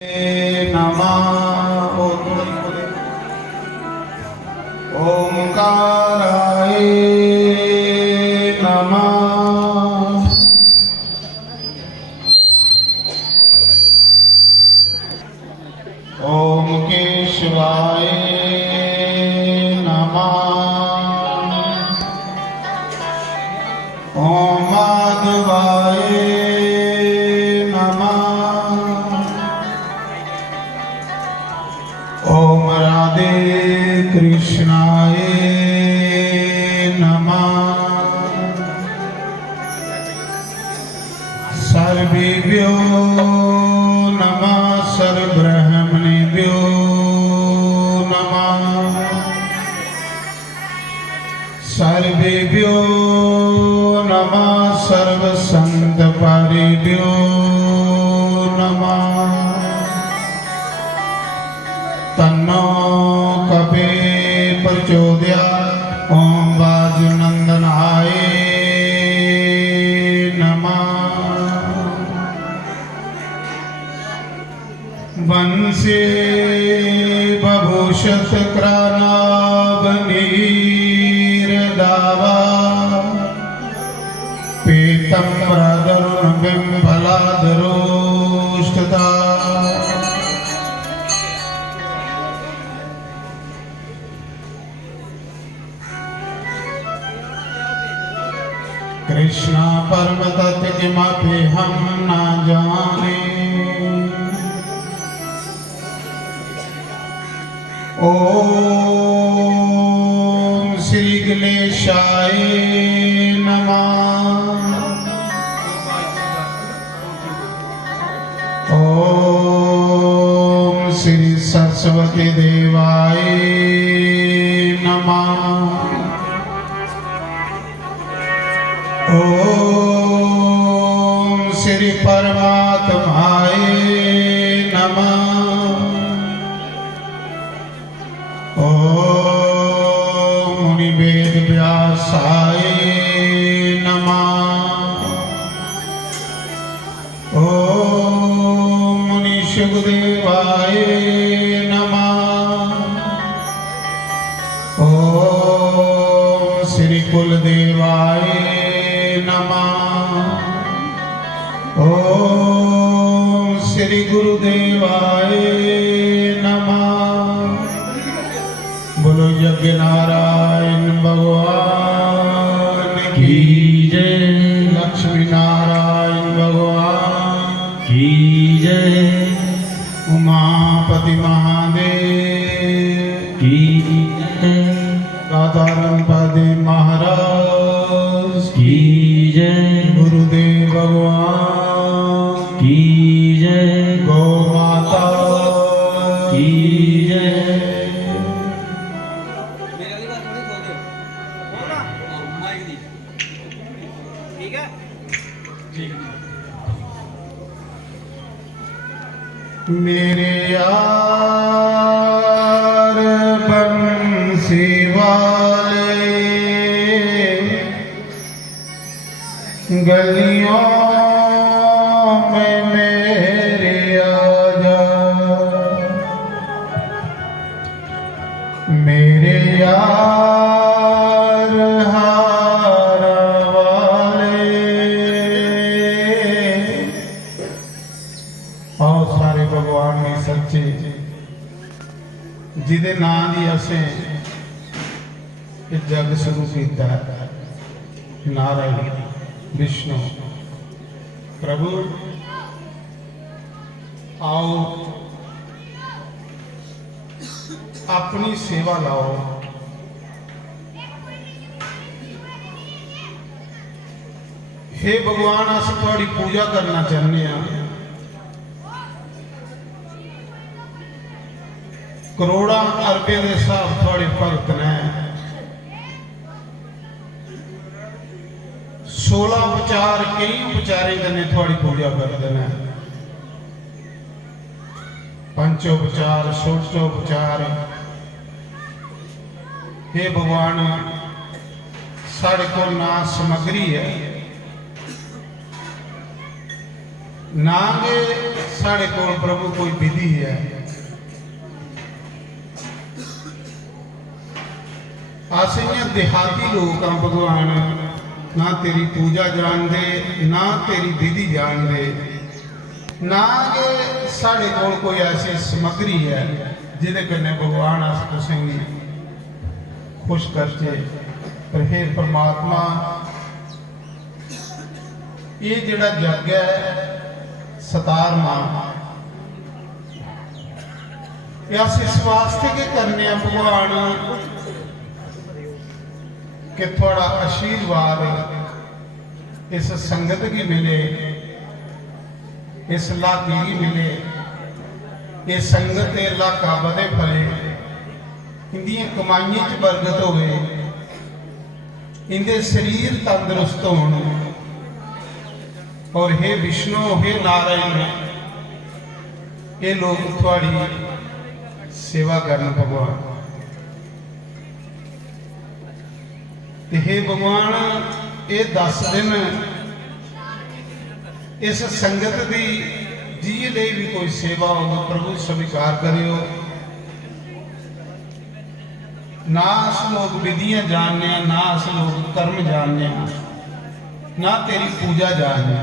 नमः ओंकाराय नमः। ओम केशवाय नमः। ओम माधवाय ओम राधे कृष्णाय नमः। सर्वेभ्यो नमः सर्वब्रह्मणेभ्यो नमः। सर्वेभ्यो नमः सर्वसंतपारेभ्यो नमः। तन्नो कपे प्रचोदयात्। ओम वायुनंदनाय नमः। वंशे बभूषत क्रानावनीरदावा पीतम्बरधरुण बिम्बलाधरोष्ठता। कृष्णा परम तत्व किमपि हम न जाने। ओम श्री गणेशाय नमः। ओम श्री सरस्वती देवाय नमः। ओम श्री परमात्माय नमः। ओम मुनि वेद व्यासाय नमः। ओम मुनि सुखदेवाय नमः। ओम श्री कुलदेवाय नमः। ओम श्री गुरुदेवाय नमः। बोलो यज्ञ नारायण भगवान की जय। लक्ष्मी नारायण भगवान की जय। उमापति महादेव की जय। राधारमण पति महाराज की जय। गुरुदेव भगवान की जय। गौ माता की जय। मेरे यार बंसी वाले गलियों में मेरे आजा। मेरे यार हारा वाले आओ सारे भगवान ने सच्चे जिदे नाम दी असें जग शुरू किया। नारायण विष्णु प्रभु आओ अपनी सेवा लाओ। हे भगवान अस थोड़ी पूजा करना चाहते हैं। करोड़ा अरबे के हिसाब थोड़े भगत ने 16 उपचार कई उपचारे ने थोड़ी पूजा करते हैं। पंचोपचार षोडशोपचार। हे भगवान साढ़े को ना सामग्री है ना गे साढ़े कोल प्रभु कोई विधि है। अस इयां देहाती लोग हाँ भगवान, ना तेरी पूजा जानते ना तेरी विधि जानते, ना गे साढ़े कोल कोई ऐसी समग्री है जिहदे कन्नै भगवान अस तुसेंगी खुश करते। पर हे परमात्मा, ये जिहड़ा जग है 17वां, अस इस वास्ते के करने भगवान कि थोड़ा आशीर्वाद इस संगत की मिले, इस इलाके की मिले, ये संगत इलाका बदे फले, इंदियां कमाइयां च बरकत होवे, इंदे शरीर तंदुरुस्त होण। और हे विष्णु, हे नारायण, ये लोग थोड़ी सेवा करन भगवान। हे भगवान, ये 10 दिन इस संगत की जी ले भी कोई सेवा हो प्रभु स्वीकार करियो। ना अस लोग विधियां जानने, ना अस लोग कर्म जानने, ना तेरी पूजा जानने।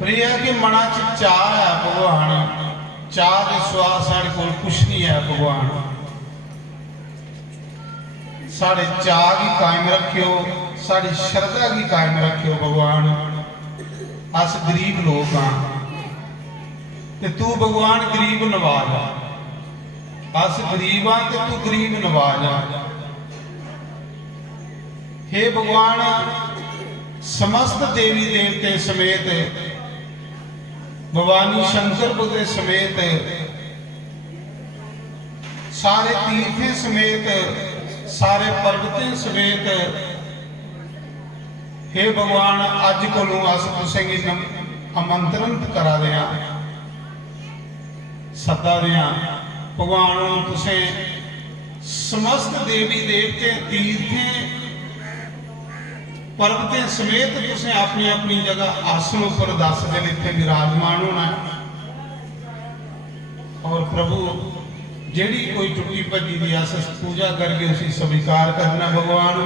पर यह है कि मना च चाह है भगवान, चाह के सिवा साढ़े कोल कुछ नहीं है भगवान। साढ़े चाह की कायम रखियो, साड़ी श्रद्धा की कायम रखियो भगवान। अस गरीब लोग हाँ ते तू भगवान गरीब नवाज। अस गरीब हाँ ते तू गरीब नवाज। हे भगवान, समस्त देवी देवते समेत, भवानी शंकर बुद्ध समेत, सारे तीर्थे समेत, सारे पर्वतें समेत, हे भगवान, अज कोलों अस तुसेंगी आमंत्रण करा दें, सदा दें भगवान। तुसें समस्त देवी देवते तीर्थे पर्वतें समेत तुसें अपनी अपनी जगह आसन उपर 10 दिन इत्थे विराजमान होना। और प्रभु, जेड़ी कोई टुटी भजी दी अस पूजा करके उसी स्वीकार करना भगवान।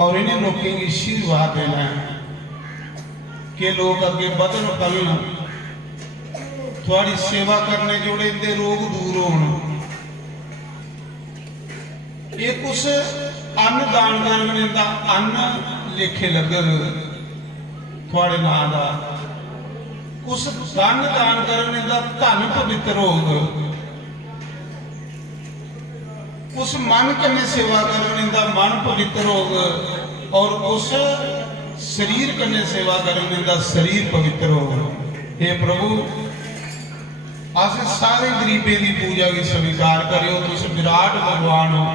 और इन्हें लोगों की आशीर्वाद देना है कि लोग अगे बदन पलन, थोड़ी सेवा करने जोड़े इनके रोग दूर हो। ये कुछ अन्न दान करने का अन्न लेखे लगन थोड़े ना दा, कुछ धन दान करने का धन पवित्र होग, उस मन कन्ने सेवा करने का मन पवित्र होग, और उस शरीर कन्ने सेवा करने का शरीर पवित्र होग। हे प्रभु, अस सारे गरीबे की पूजा की स्वीकार करियो। तुस विराट भगवान हो,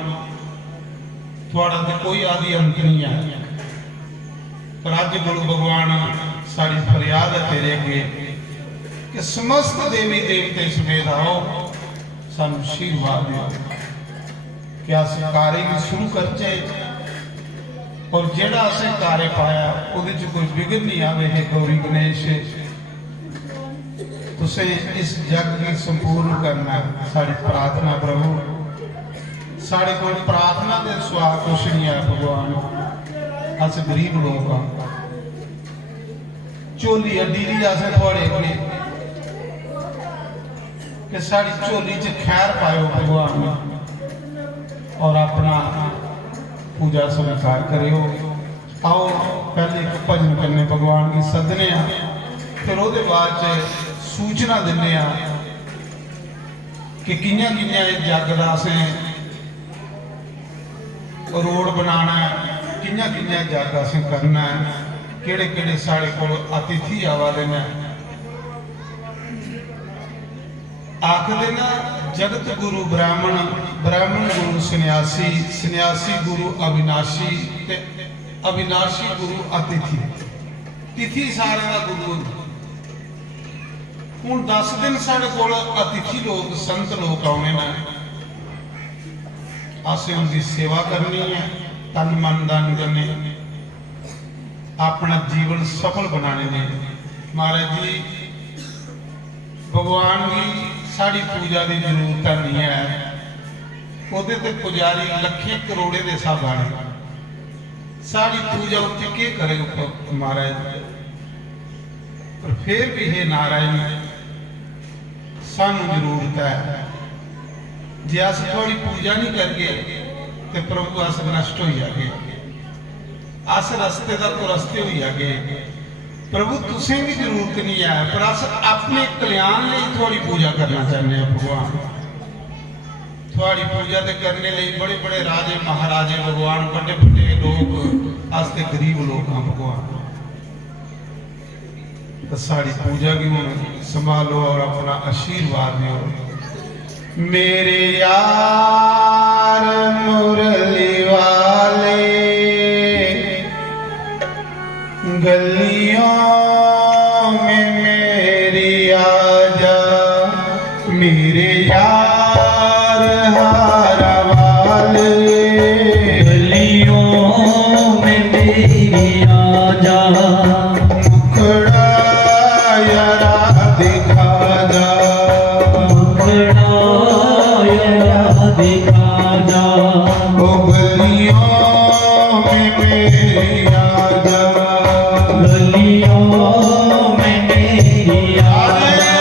थोड़ा तो कोई आदि अंत नहीं है। पर अज गुरु भगवान साड़ी फरियाद है तेरे अगे कि समस्त देवी देवते समेत आओ, सानू आशीर्वाद दिओ कि अस कार्य शुरू करचे, और जेड़ा असें कार्य पाया उहदे च कोई विघ्न नहीं आवे। हे गौरी गणेश, तुसें इस जग की संपूर्ण करना साड़ी प्रार्थना प्रभु। साढ़े को प्रार्थना के सिवा कुछ नहीं है भगवान। अस गरीब लोग हाँ, झोली अड्डी दी असें थोड़े अगे कि साड़ी झोली च खैर पायो भगवान, और अपना पूजा स्वीकार करियो। आओ पहले एक भजन करने भगवान की सदने, फिर वो बाद सूचना दिने कि कियां कियां जग का असें रोड बनाना है, कियां कियां जग असें करना है, किहड़े किहड़े साढ़े कोल अतिथि आवा दे ने। आखदे ना जगत गुरु ब्राह्मण, ब्राह्मण गुरु सन्यासी, सन्यासी गुरु अविनाशी, ते अविनाशी गुरु अतिथि। तिथि सारे का गुरु। हुण 10 दिन साढ़े कोल अतिथि लोग, संत लोग आने ने। असें उनकी सेवा करनी है, तन मन धन करने। अपना जीवन सफल बनाने ने। महाराज जी भगवान की साड़ी पूजा की जरूरत नहीं है, ਉਹਦੇ ਤੇ पुजारी लखे करोड़े के हिसाब आने साड़ी पूजा उत्ते के करे महाराज। पर फिर भी हे नारायण सानू जरूरत है, जे अस थोड़ी पूजा नहीं करगे तो प्रभु अस नष्ट हो जागे, अस रस्ते का तो रस्ते हो जागे। प्रभु तुसें भी जरूरत नहीं है, पर अस अपने कल्याण लिए थोड़ी पूजा करना चाहते हैं। भगवान थोड़ी पूजा तो करने लिए बड़े बड़े राजे महाराजे भगवान, बड़े बड़े लोग आस्ते गरीब लोग हैं भगवान। तो साड़ी पूजा की हम संभालो और अपना आशीर्वाद दो। मेरे यार मुरली वाले गलियों में मेरी आजा, मेरे यार हारा वाले गलियों में मेरी आजा, मुखड़ा यारा दिखा जा, मुखड़ा यारा दिखा जा, ओ गलियों में मेरी आजा, गलियों में मेरी आजा।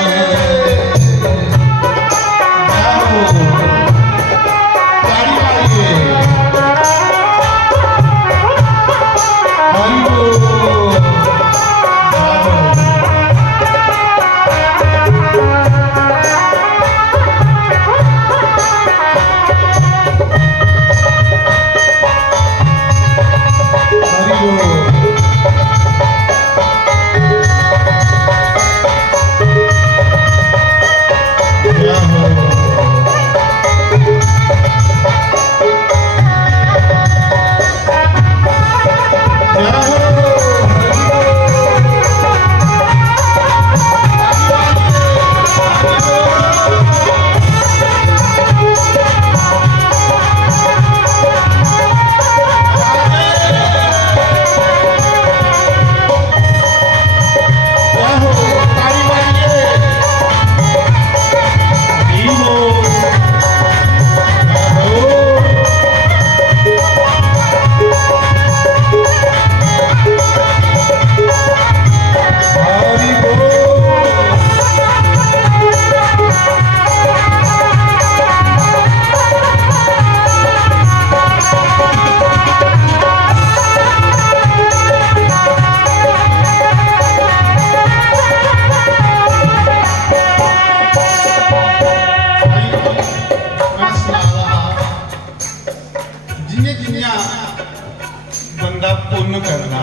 बंदा पुण्य करना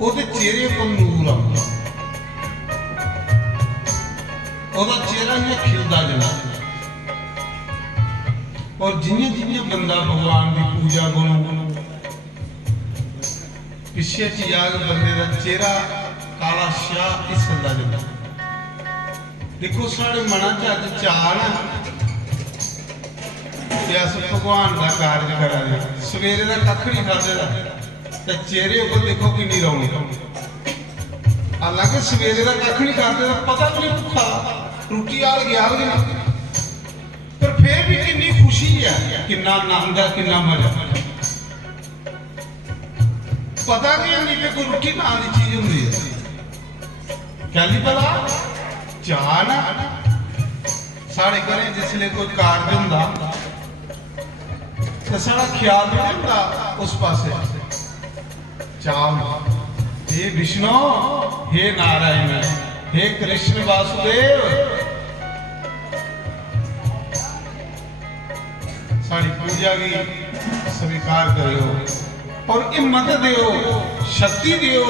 ਉਹਦੇ ਚਿਹਰੇ पर ਨੂਰ ਆਉਂਦਾ, ਉਹਦਾ ਚਿਹਰਾ ਹੀ ਖਿਲਦਾ ਜਾਂਦਾ। और जिन्हें जिन्हें बंदा भगवान की पूजा करो पिछे जाग बंदे का चेहरा काला शाह इस बंदा जाता। देखो साढ़े मना च अज चाह ना अस भगवान का कार्य करा सवेरे का कख नहीं खाते तो चेहरे पर देखो कि रौनक। हालांकि सवेरे का कख नहीं खाते तो पता भी नहीं भुखा रोटी आल गया पर फिर भी कितनी खुशी है, कितना आनंद है, कितना मजा। पता नहीं कि कोई रोटी ना की चीज होंगी है क्या पता चाह ना साढ़े घर जिसले कोई कार्य होंदा तो सारा ख्याल नहीं होता उस पासे चाह। हे विष्णु, हे नारायण, हे कृष्ण वासुदेव, साड़ी पूजा की स्वीकार करो और हिम्मत दियो, शक्ति दियो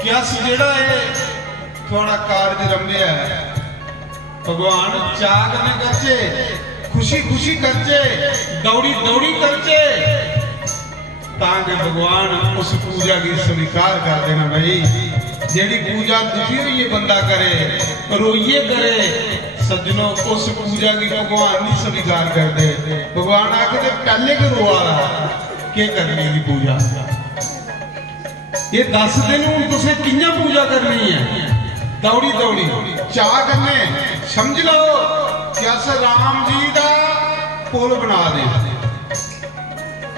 कि अस जेड़ा है थोड़ा कार्य रम्या है भगवान चाह कने करचे, खुशी खुशी करचे, दौड़ी दौड़ी करचे ताकि भगवान उस पूजा की स्वीकार कर देना। भाई जेड़ी पूजा दुखी रही बंदा करे, रोइए करे, सज्जनों उस पूजा की भगवान नहीं स्वीकार करते। भगवान आखिर पहले करो वाला के करने की पूजा, ये दस दिन हूं तुसें कियां पूजा करनी है, दौड़ी दौड़ी चाह करने समझ लो कि अस राम जी का पुल बना दे।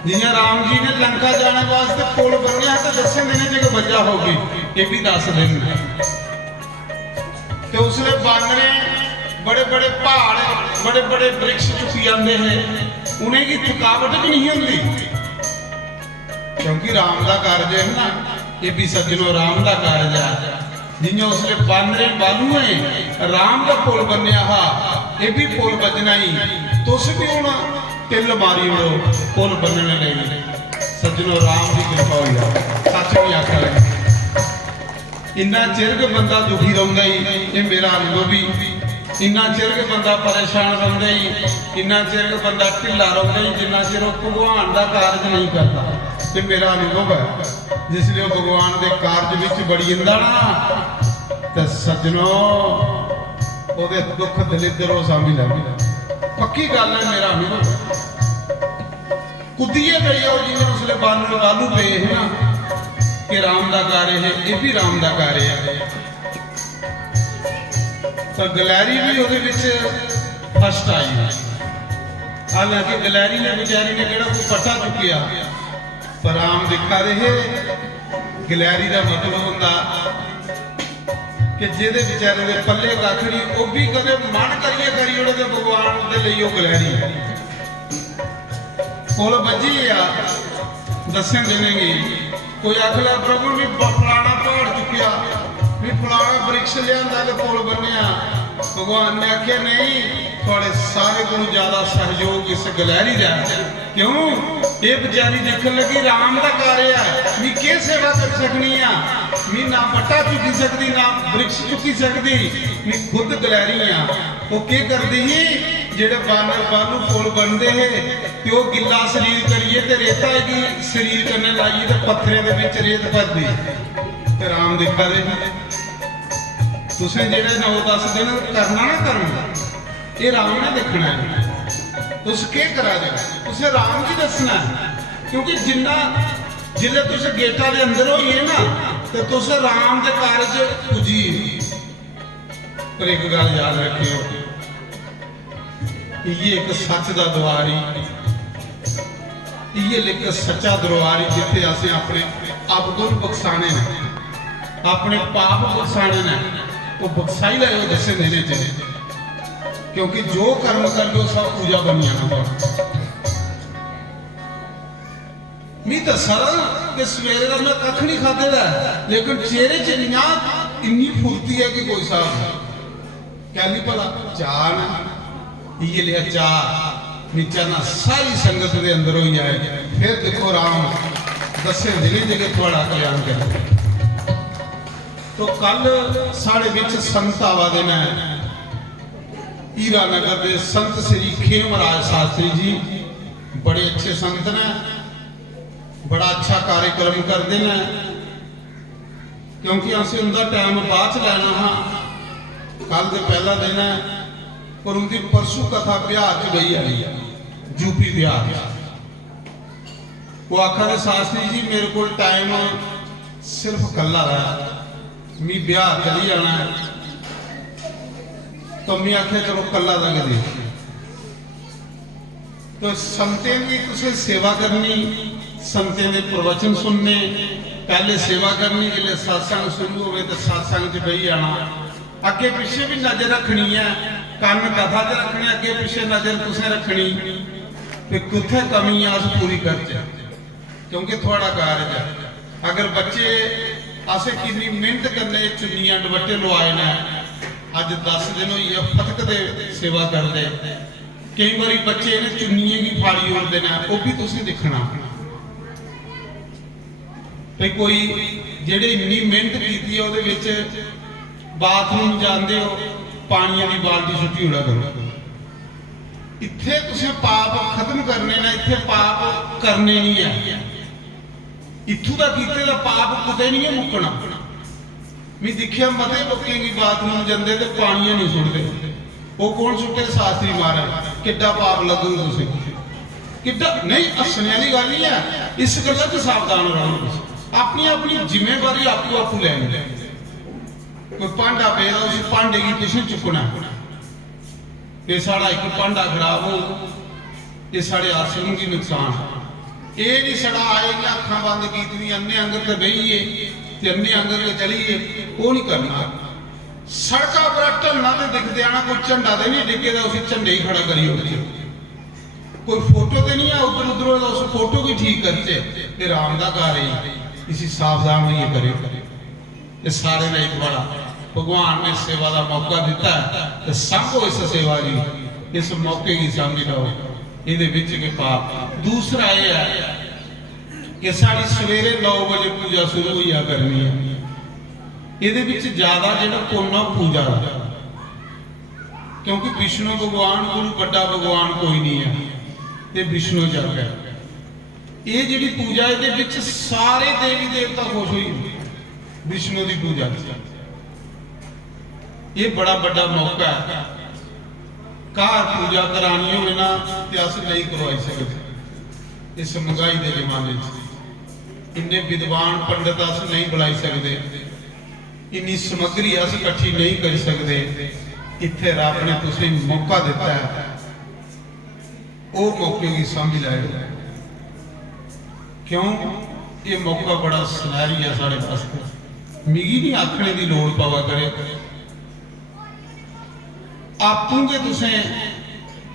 जियां राम जी ने लंका जाने वास्ते पुल बनया तो 10 दिन जगह बचा होगी, ये भी 10 दिन तो उसने बानरे बड़े बड़े पहाड़ बड़े बड़े वृक्ष चुकी जाते हैं, उन्हें की थकावट भी नहीं होती क्योंकि राम का कार्य है ना, ये भी सज्जनों राम का कार्य है। जिन्हें उसने बानरे बालू है राम का पुल बनया हा, ये भी पुल बजना ही तुस भी हूं तिल मारी हो पुल बनने लगे। सज्जनों राम की कृपा हुई है, सच भी आखा लगे इन्ना चिर के बंदा दुखी रहता ही, ये मेरा अनुभव भी इन्ना चिर के बंदा परेशान रहता ही, इन्ना चिर के बंदा ढिला रहता ही जिन्ना चिर भगवान का कार्य नहीं करता। ये मेरा अनुभव है, जिसलिए भगवान के कार्य विच बड़ी इंदा ना ते सज्जनों ओदे दुख दलिद्र सामी लग पक्की गल है, मेरा अनुभव कुदिए गई और जिन्हें उसने बानर बालू पे है ना कि राम का कार्य है, ये भी राम का कार्य है। तो गलैरी भी ਉਹਦੇ ਵਿੱਚ फस्ट आई, हालांकि गलैरी ने बेचारी ने केड़ा कोई पट्टा चुकिया पर राम दिखा रहे। गलैरी का मतलब होंदा कि ਜਿਹਦੇ ਵਿਚਾਰੇ ਦੇ ਪੱਲੇ ਕੱਖ ਨਹੀਂ, ਉਹ ਵੀ ਕਦੇ ਮਨ ਕਰੀ ਉਹਦੇ ਤੇ ਭਗਵਾਨ ਦੇ ਲਈ ਉਹ ਗਲੈਰੀ ਕੋਲ ਵੱਜੀ ਆ ਦੱਸਣ ਦੇਣਗੇ। कोई आख ला प्रभु भी फलाना पहाड़ चुकिया भी फलाना वृक्ष लिया तो पुल बनया, भगवान ने आख्या नहीं थोड़े सारे को ज्यादा सहयोग इस गलैरी का, क्यों ये बेचारी देखने लगी राम का कार्य है, मैं के सेवा कर सकनी है, मैं ना पट्टा चुकी सकती ना वृक्ष चुकी सकती, मैं खुद गलैरी हाँ। वो के करती ही जेड़े बानर बालू पुल बनते हैं तो गिला शरीर करिए तो रेता की शरीर करने लाइए तो पत्थरे के विच रेत भरदी तो राम दिखा दे तुसें जेड़े 9-10 दिन करना ना करना ये राम ने देखना है। तुस के करा दे तुसें राम जी दसना है, क्योंकि जिन्ना जिले तुस गेटा के अंदर होइए ना तो तुस राम के कार्य पुजी। पर एक गल याद रखियो, ये एक सच का द्वार ही, ये एक सच्चा दरबार ही जिथे असें अपने अवगुण बख्शाने ने, अपने पाप बख्शाने ने, वो बख्शाई लाए हो जैसे मेरे च, क्योंकि जो कर्म कर लो सब पूजा बनी जाना। मैं दसा कि सवेरे का मैं कख नहीं खाधे लेकिन चेहरे च इन्नी फुर्ती है कि कोई साहब कहनी भला चाह ना ये लिया चाह नीचा ना सारी संगत के अंदर हो जाए, फिर देखो राम दसे दिन जगह थोड़ा कल्याण कर। तो कल साढ़े बिच संत आवा दिन है, हीरा नगर के संत श्री खेमराज शास्त्री जी बड़े अच्छे संत ने, बड़ा अच्छा कार्यक्रम करते हैं, क्योंकि असं उनका टाइम बाद च लेना हाँ। कल तो पहला दिन है पर उनकी परसों कथा बिहार च गई है, यूपी बिहार। वो आखा शास्त्री जी मेरे को टाइम सिर्फ कला है, मैं बिहार चली जाना है, तो मैं आख्या चलो कला तक दे। तो संतें की तुझे सेवा करनी, संतें के प्रवचन सुनने, पहले सेवा करनी जिले सत्संग शुरू हो तो सत्संग च बही जाना, अगे पिछे भी नजर रखनी है, कान कथा च रखनी, अगे पिछे नजर तुसें रखनी कि किथे कमी है अस पूरी करते, क्योंकि थोड़ा कार्य है। अगर बच्चे असें कितनी मेहनत करने चुनियां दुपट्टे लवाए ने, अज 10 दिन हुई है फतक दे सेवा करते, कई बार बच्चे ने चुनिए की फाड़ी उड़ते हैं, वो भी तुसें देखना ते कोई जेड़े इन्नी मेहनत की है बाथरूम जाते हो पानी की बाल्टी सुटी उड़ा करो, इत्थे तुसें पाप खत्म करने ने, इत्थे पाप करने नहीं है, इत्थों का कीते दा पाप कुते नहीं है मुकना। मैं देखिया मते लोगों की बाथरूम जाते तो पानी नहीं सुटते, ਉਹ ਕੌਣ ਸੁੱਟੇ? ਸ਼ਾਸਤਰੀ ਮਹਾਰਾਜ। ਕਿੱਡਾ ਪਾਪ ਲੱਗੂ ਤੁਸੀਂ, ਕਿੱਡਾ ਨਹੀਂ। ਹੱਸਣ ਵਾਲੀ ਗੱਲ ਨਹੀਂ ਹੈ, ਇਸ ਗੱਲਾਂ 'ਚ ਸਾਵਧਾਨ ਰਹੋ ਤੁਸੀਂ। ਆਪਣੀ ਆਪਣੀ ਜ਼ਿੰਮੇਵਾਰੀ ਆਪੋ ਆਪੂ ਲੈਣੀ। ਕੋਈ ਭਾਂਡਾ ਪਿਆ, ਉਸ ਭਾਂਡੇ ਦੀ ਤੁਸੀਂ ਚੁੱਕਣਾ। ਇਹ ਸਾਡਾ ਇੱਕ ਭਾਂਡਾ ਖਰਾਬ ਹੋ, ਇਹ ਸਾਡੇ ਆਸੇ ਨੂੰ ਕੀ ਨੁਕਸਾਨ। ਇਹ ਨਹੀਂ ਸੜਾ ਆਏਗੀ ਅੱਖਾਂ ਬੰਦ ਕੀਤੀਆਂ ਅੰਨੇ ਅੰਦਰ ਤੇ ਬਈਏ ਤੇ ਅੰਨੇ ਅੰਦਰ ਤੇ ਚਲੀਏ, ਉਹ ਨਹੀਂ ਕਰਨਾ। ਸੜਕਾਂ ਪਰ ਢਲਣਾ ਤੇ ਦਿਖਦੇ ਆਣਾ, ਕੋਈ ਝੰਡਾ ਤੇ ਨਹੀਂ ਡਿੱਗੇ ਤਾਂ ਉਸੇ ਝੰਡੇ ਹੀ ਖੜਾ ਕਰੀ ਉੱਥੇ। कोई फोटो तो नहीं है उधर उधर उस फोटो की ठीक करते ते राम दा घर है। इसी सावधान ये करे। ये सारे ने एक बड़ा भगवान ने सेवा का मौका दिता है तो सबको इस सेवा जी इस मौके की समझ लो। ये विच के पाप दूसरा ये है कि साड़ी सवेरे 9 बजे पूजा शुरू हुई करनी है। ये विच ज्यादा जो पुण्य पूजा का, क्योंकि विष्णु भगवान गुरु बड़ा भगवान कोई नहीं है, ये विष्णु जग है। ये जी पूजा ये सारे देवी देवता खुश हुई विष्णु की पूजा। ये बड़ा बड़ा मौका है। घर पूजा करानी हो ना तो अस नहीं करवाई सकते। इस महंगाई के जमाने इन्ने विद्वान पंडित अस नहीं बुलाई सकते, इन्नी समग्री अस इकट्ठी नहीं कर सकते। इत्थे रब ने तुसें मौका दिता है, वो मौके की समझ लाए। क्यों? ये मौका बड़ा सुनहरी है साढ़े वास्ते। मिगी नहीं आखने की लोड़ पवा करे। आपू के तुसें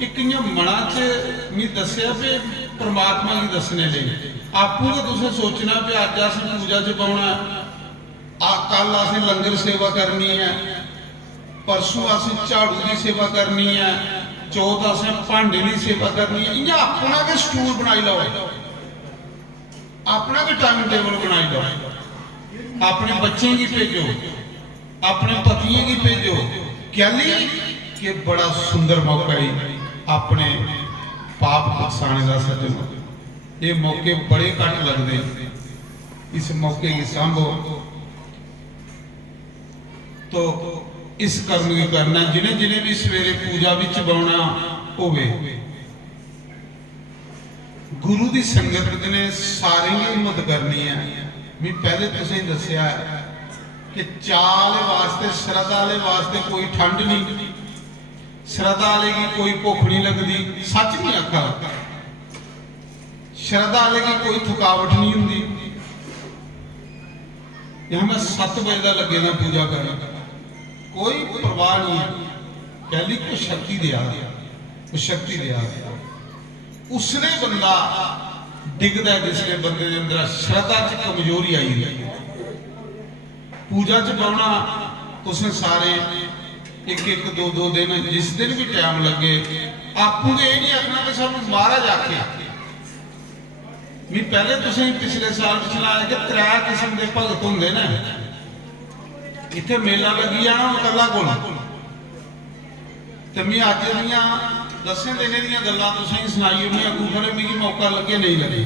एक मना च मैं दसिया भी परमात्मा की दसने लिए आपू के तुसें सोचना भी अज अस पूजा च पाना, कल असें लंगर सेवा करनी है, परसों असें झाड़ू की सेवा करनी है, चौथ असें भांडे की सेवा करनी है। इं अपना के स्टूल बनाई लो, अपना के टाइम टेबल बनाई लो। अपने बच्चे की भेजो, अपने पतियों की भेजो। क्या कि बड़ा सुंदर मौका है अपने पाप बख्शाने का। सज्जन ये मौके बड़े घट लगते, इस मौके की सांभो। तो इस कर्म की करना जिन्हें जिन्हें भी सवेरे पूजा विच बाउना होवे, गुरु की संगत ने सारे की हिम्मत करनी है। मैं पहले तुसें दसिया कि चाल वास्ते श्रद्धा वाले वास्ते कोई ठंड नहीं, श्रद्धा वाले की कोई भुख नहीं लगती। सच नहीं आखा, श्रद्धा वाले की कोई थकावट नहीं होंगी। यहां मैं 7 बजे का लगे ना पूजा कर, कोई परवाह नहीं है। कह ली को शक्ति दिया, को शक्ति दिया। उसने बंदा डिगदा है जिसने बंदे के अंदर श्रद्धा च कमजोरी आई है। पूजा च पाना तुसें सारे एक एक दो दो दिन जिस दिन भी टाइम लगे आपू ये नहीं आखना कि सानू महाराज आखे। मैं पहले तुसें पिछले साल चलाया कि 3 किस्म के भगत होंगे ना। इत्थे मेला लगी जाना कला कोल ते मैं अज दियां 10 दिन दी गल्लां तुसें सुनाई होनी। अगू खड़े मिगी मौका लगे नहीं लगे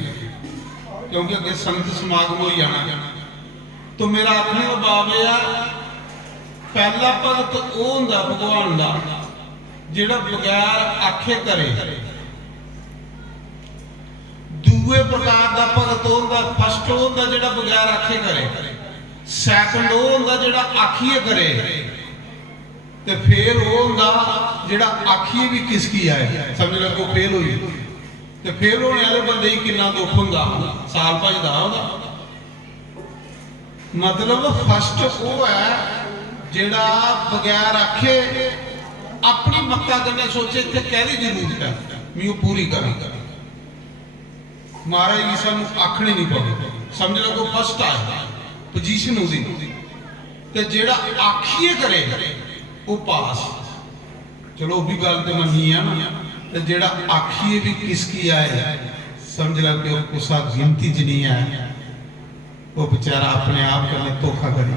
क्योंकि अगे संगत समागम हो जाना। तो मेरा आखने का भाव यह है, पहला भगत वो हुंदा भगवान दा जिहड़ा बगैर आखे करे। दूए प्रकार का भगत वो हुंदा, फस्ट वो हुंदा जिहड़ा बगैर आखे करे। सैकंड वो हुंदा जिहड़ा आखिए करे, ते फिर वो हुंदा जिहड़ा आखिए भी किसकी आए। समझ लगो फेल हुई ते फेल होने वाले बंदे ही कितना दुख हुंदा, साल भजदा ओहदा। मतलब फस्ट वो है जिहड़ा बगैर आखे अपनी मक्का करने सोचे इत्थे कहदी जरूरत है मैं वो पूरी करा। महाराज जी सानू आखने नहीं पवे। समझ लगो फस्ट आए पोजीशन होती ते जेड़ा आखिए करे वो पास। चलो भी गल तो मनी है ना। ते जेड़ा आखिए भी किसकी आए समझ लग के उसा गिनती च नहीं है। वो बेचारा अपने आप करने धोखा करे,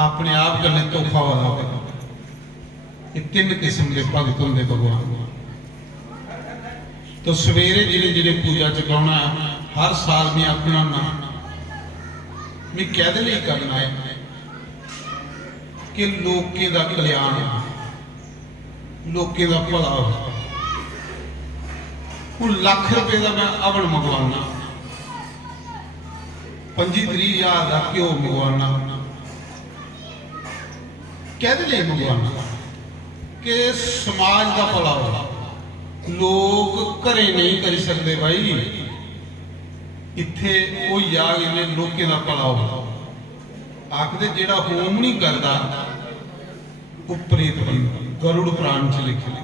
अपने आप करने धोखा वाला करे। ये 3 किस्म के भगत होंगे भगवान। तो सवेरे जिन्हें जिन्हें पूजा चुकाना हर साल में अपना नाम मैं कहते लिए करना है कि लोके का कल्याण ਲੋਕੇ ਦਾ ਭਲਾ ਹੋਵੇ। ਹੁਣ ਲੱਖ ਰੁਪਏ ਦਾ ਮੈਂ ਅਵਣ ਮੰਗਵਾਉਣਾ, 25-30 ਦਾ ਘਿਓ ਮੰਗਵਾਉਣਾ, कहते लिए मंगवाना कि समाज का भला हो। लोग घरे नहीं कर सकते भाई, इत्थे वो याग इन्हें लोकें का भला हो। आखदे जेड़ा होम नहीं करता वो प्रेत बनता। गरुड़ पुराण च लिखे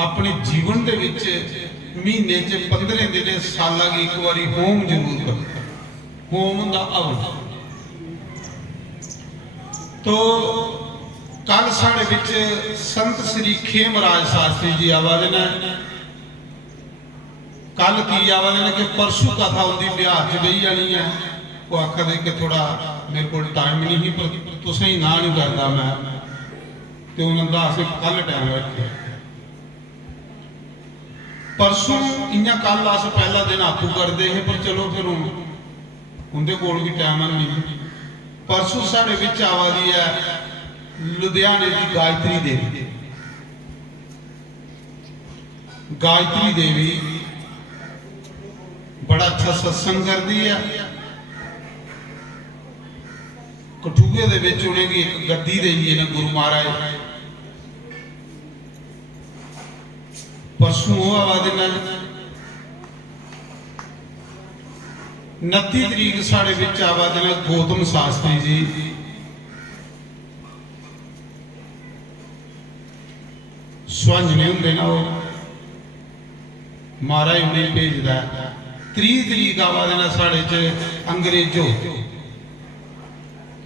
अपने जीवन के विच महीने च 15 दिन साल की एक बारी होम जरूर करता, होम का अवल। तो कल साढ़े विच संत श्री खेमराज शास्त्री जी आवाले ने, कल की आवाले ने कि परसों कथा उनकी बिहार च गई जानी है। वो आखा दे कि थोड़ा मेरे को टाइम नहीं, पर तुसें ही ना नहीं करता मैं, तो उन्होंने असें कल टाइम रखे। परसों इयां कल अस पहला दिन आपू करते हैं, पर चलो फिर उनके कोल भी टाइम नहीं। परसों साढ़े विच आवा दी है लुधियाने की गायत्री देवी। गायत्री देवी बड़ा अच्छा सत्संग करती है। कठुए दे विच उन्हें एक गद्दी देई है गुरु महाराज। परसों आवा देना 29 तरीक साढ़े विच आवा देना गौतम शास्त्री जी। स्वंज नहीं होंगे ना, वो महाराज उन्हें भेजता है। 30 तरीक आवा देना साढ़े च अंग्रेजो,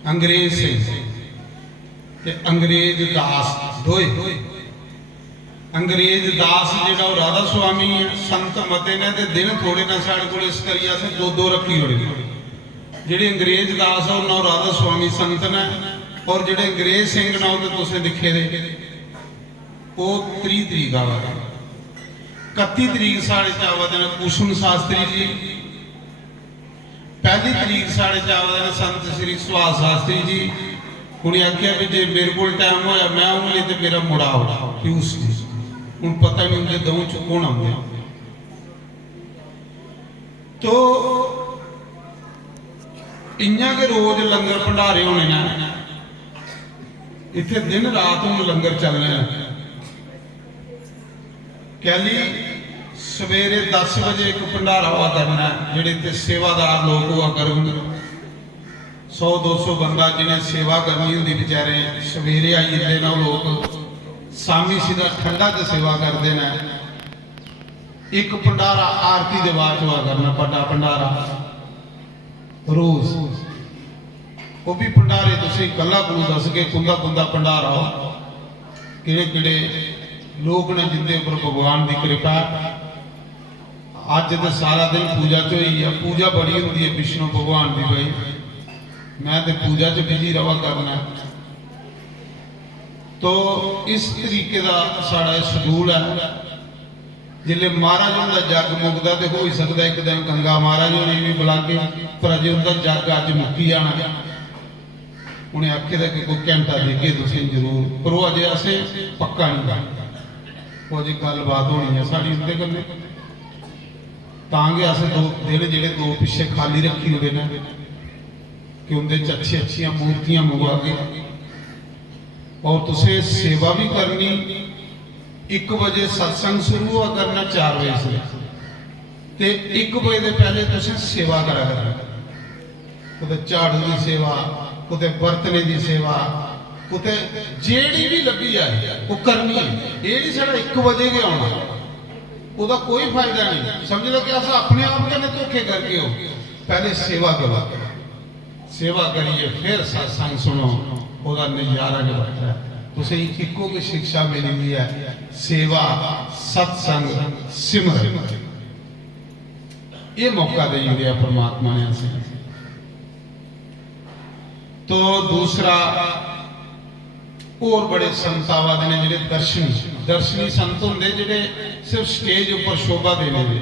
अंग्रेज सिंह अंग्रेज दास दोए। अंग्रेज दास जो राधा स्वामी है संत मते ने ते दिन थोड़े ना साढ़े को, इस करिए असें दो रखी होगी। जेडे अंग्रेज दास है उन्होंने राधा स्वामी संत ने, और जेडे अंग्रेज सिंह ने वो तुसें दिखे दे वो 30 तरीक आवा। 31 तरीक साढ़े आवा देना कुसुम शास्त्री जी। 1 तरीक साढ़े आवा देना संत श्री सुभाष शास्त्री जी। उन्हें आख्या भी जो मेरे को टाइम होया मैं आऊँगी तो मेरा मुड़ा हो पीयूष जी। हूँ पता नहीं उनके दो च कौन आते। तो इयां के रोज लंगर भंडारे होने ने, इतने दिन रात हूँ लंगर चलने हैं। कहली सवेरे 10 बजे एक भंडारा हुआ करना, जेडे इतने सेवादार लोग हुआ करेंगे 100-200 बंदा जिन्हें सेवा करनी होंगी बेचारे सवेरे आई जाते ना लोग, शामी सीधा ठंडा च सेवा करते हैं। एक भंडारा आरती के बाद हुआ करना, बड़ा भंडारा रोज। वो भी भंडारे तुम कला को दस के कुंदा कुंदा भंडारा हो कि लोग ने जिंदे उपर भगवान की कृपा। अज तो सारा दिन पूजा च ही है, पूजा बड़ी होंगी है विष्णु भगवान की। भाई मैं तो पूजा च बिजी रहा करना। तो इस तरीके का साड़ा शेड्यूल है। जिले महाराज उनका जग मुकता तो हो ही सकता एक दिन गंगा महाराज ने भी बुला के, पर अजे उनका जग अज मुक्की जाना। उन्हें आखे था कि कोई घंटा देगे तुम जरूर, पर वो अजे असे पक्का नहीं। वो अजे गलबात होनी है साड़ी उनके कन्ने, ताकि अस 2 दिन जेडे 2 पिछे खाली रखी हुए ने कि उनके अच्छी अच्छी मूर्तियां मंगवा के, और तुसे सेवा भी करनी। 1 बजे सत्संग शुरू हुआ करना 4 बजे से, ते 1 बजे के पहले तुसे सेवा करा करना। कुते झाड़ू की सेवा, कुते बर्तने की सेवा, कुते जेड़ी भी लगी है वो करनी है। ये नहीं साढ़ा 1 बजे के आना, उसका कोई फायदा नहीं। समझ लो कि अस अपने आप कने धोखे करके हो। पहले सेवा करो, सेवा करिए फिर सत्संग सुनो, उसका नजारा जो बैठा है। उसे इको की शिक्षा मिली हुई है, सेवा सत्संग सिमरन। ये मौका दे दिया परमात्मा ने असें। तो दूसरा और बड़े संत आवादे ने जिहड़े दर्शनी संत होंदे, जिहड़े सिर्फ स्टेज ऊपर शोभा देने दे,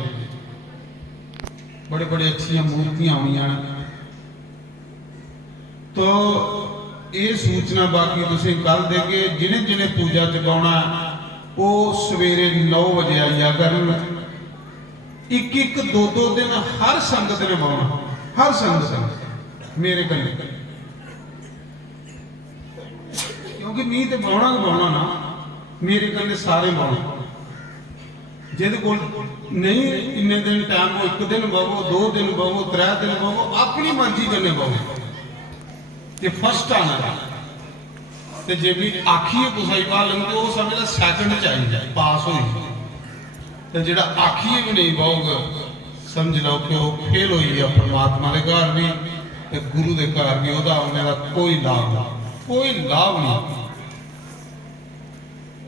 बड़े बड़े अच्छी मूर्तियां हुई। तो ये सूचना बाकी तुसीं कल देगे। जिन्हें जिन्हें पूजा चुकाउणा ਉਹ ਸਵੇਰੇ 9 ਵਜੇ ਆਇਆ ਕਰਨ, ਇੱਕ ਇੱਕ ਦੋ ਦੋ ਦਿਨ ਹਰ ਸੰਗਤ ਨੇ ਬਾਉਣਾ, ਹਰ ਸੰਗਤ ਮੇਰੇ ਕੰਨੇ, ਕਿਉਂਕਿ ਮੀਂਹ ਤੇ ਬਾਉਣਾ ਨਾ, ਮੇਰੇ ਕੰਨੇ ਸਾਰੇ ਬਾਉਣਾ। ਜਿਹਦੇ ਕੋਲ ਨਹੀਂ ਇੰਨੇ ਦਿਨ ਟਾਈਮ, ਉਹ ਇੱਕ ਦਿਨ ਬਵੋ, 2 ਦਿਨ ਬਵੋ, 3 ਦਿਨ ਬਵੋ, ਆਪਣੀ ਮਰਜ਼ੀ ਕਰਨੇ ਬਵੋ ਤੇ ਫਸਟ ਆਣਾ। ਤੇ ਜੇ ਵੀ ਆਖੀਏ ਕੁਸਾਈ ਪਾ ਲੰਗੇ ਉਹ ਸਮਝਦਾ ਸੈਕੰਡ ਚਾਹੀਦਾ ਪਾਸ ਹੋਈ, ਤੇ ਜਿਹੜਾ ਆਖੀਏ ਵੀ ਨਹੀਂ ਬਾਊਗਾ ਸਮਝ ਲਓ ਕਿ ਉਹ ਫੇਲ ਹੋਈ ਆ ਪਰਮਾਤਮਾ ਦੇ ਘਰ ਵੀ ਤੇ ਗੁਰੂ ਦੇ ਘਰ ਵੀ, ਉਹਦਾ ਉਹਨਾਂ ਦਾ ਕੋਈ ਲਾਭ ਨਹੀਂ,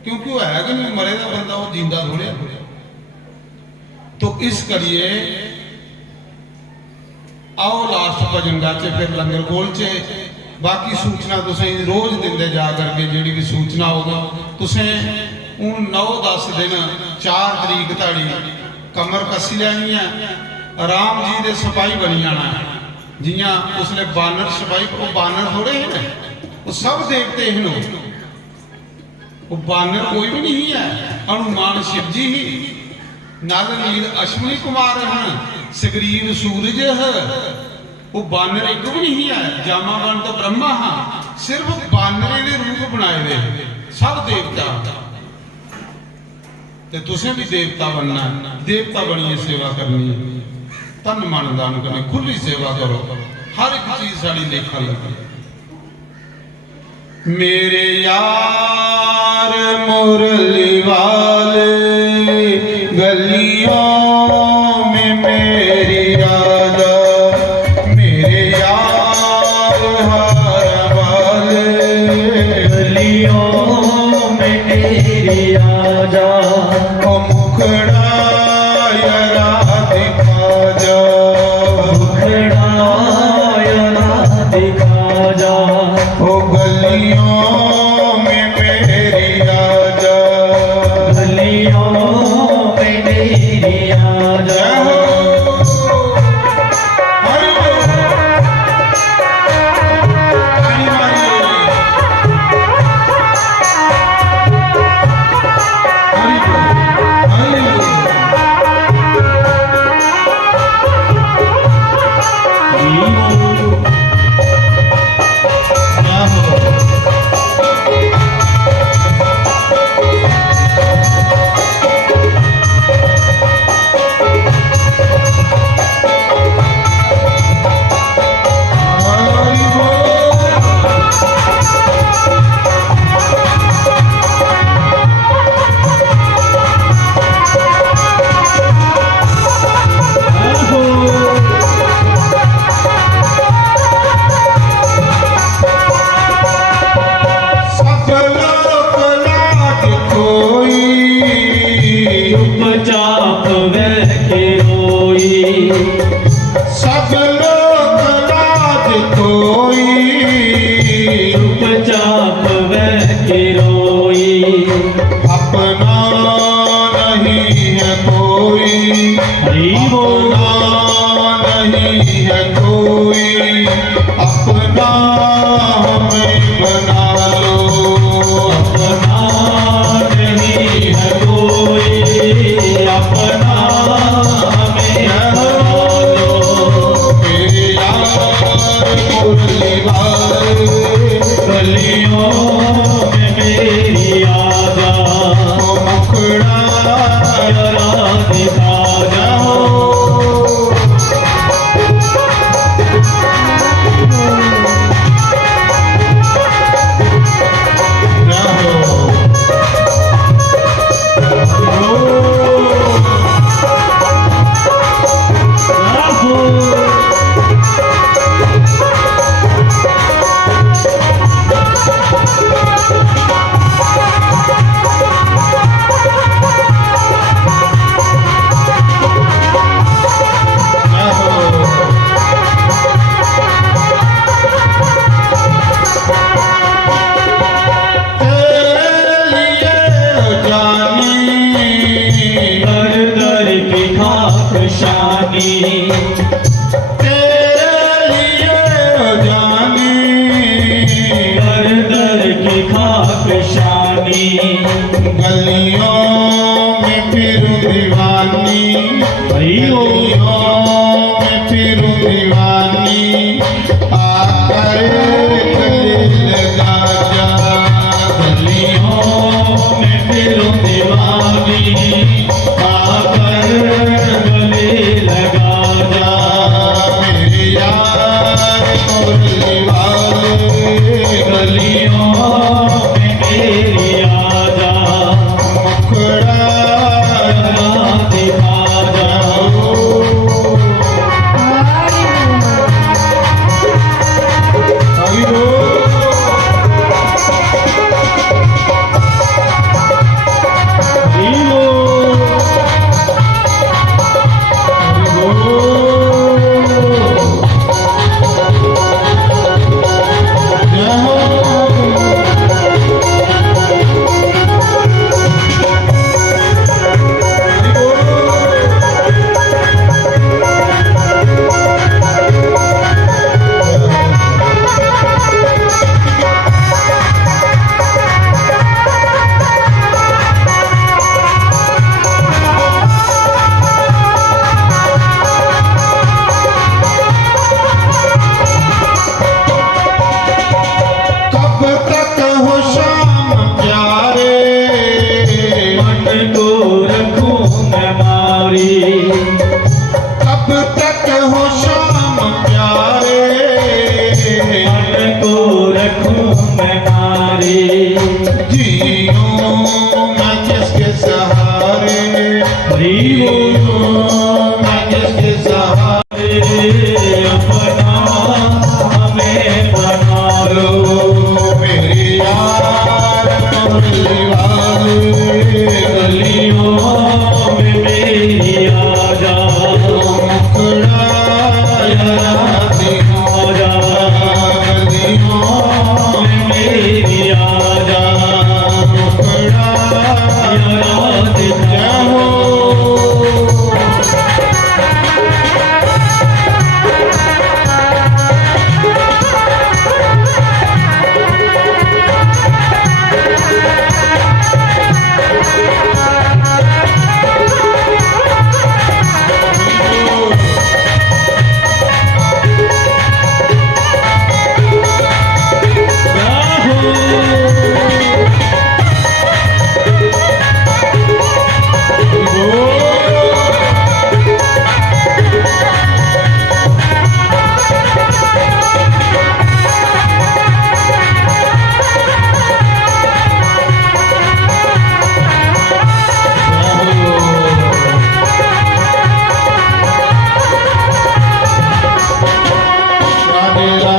क्योंकि वो है कि नहीं मरे का बंदा, वो जिंदा थोड़े। तो इस करिए आओ लास्ट भजन गाचे, फिर लंगर गोलचे। बाकी सूचना तुसें रोज दिंदे जा करके, जेड़ी भी सूचना होगा तुसें हूँ 9-10 दिन 4 तरीक धाड़ी कमर कसी लैनी है, राम जी दे सिपाही बनी जाना है। जियां उसने बानर सिपाही, वो बानर थोड़े हैं, वो सब देवते हैं, वो बानर कोई भी नहीं है। हनुमान शिव जी ही, नल नील अश्विनी कुमार हैं, सुग्रीव सूरज है, वो बानर एक भी नहीं है। जामावन तो ब्रह्मा हाँ, सिर्फ बानरे ने रूप बनाए हुए, सब देवता। ते तुसें भी देवता बनना, देवता बनिए सेवा करनी, तन मन दान करनी, खुली सेवा करो, हर एक चीज साड़ी लेखा लगे। मेरे यार मुरली वाले गलियों में मेरी राजा, मेरे यार हार वाले गलियों में मेरी राजा, ओ मुखड़ा यरा दिखा जा, मुखड़ा यरा दिखा जा, ओ गलियों में मेरी राजा, गलियों में मेरी राजा। चुपचाप वह के रोई, सब लोग लाज कोई, चुपचाप वह के रोई, अपना नहीं है कोई, हरि बोल, अपना नहीं है कोई, अपना हमें बना लो, अपना नहीं है कोई, अपना हमें बना लो। मेरे यार मुरली वाले गलियों में मेरी आजा, ओ मुखड़ा जरा दिखा जाओ, दीवानी आकर गले लगा जा गलियों में फिरूं दीवानी आकर गले लगा जा मेरे यार मुरली वाले गलियों में मेरी आजा मुखड़ा दिखा जाओ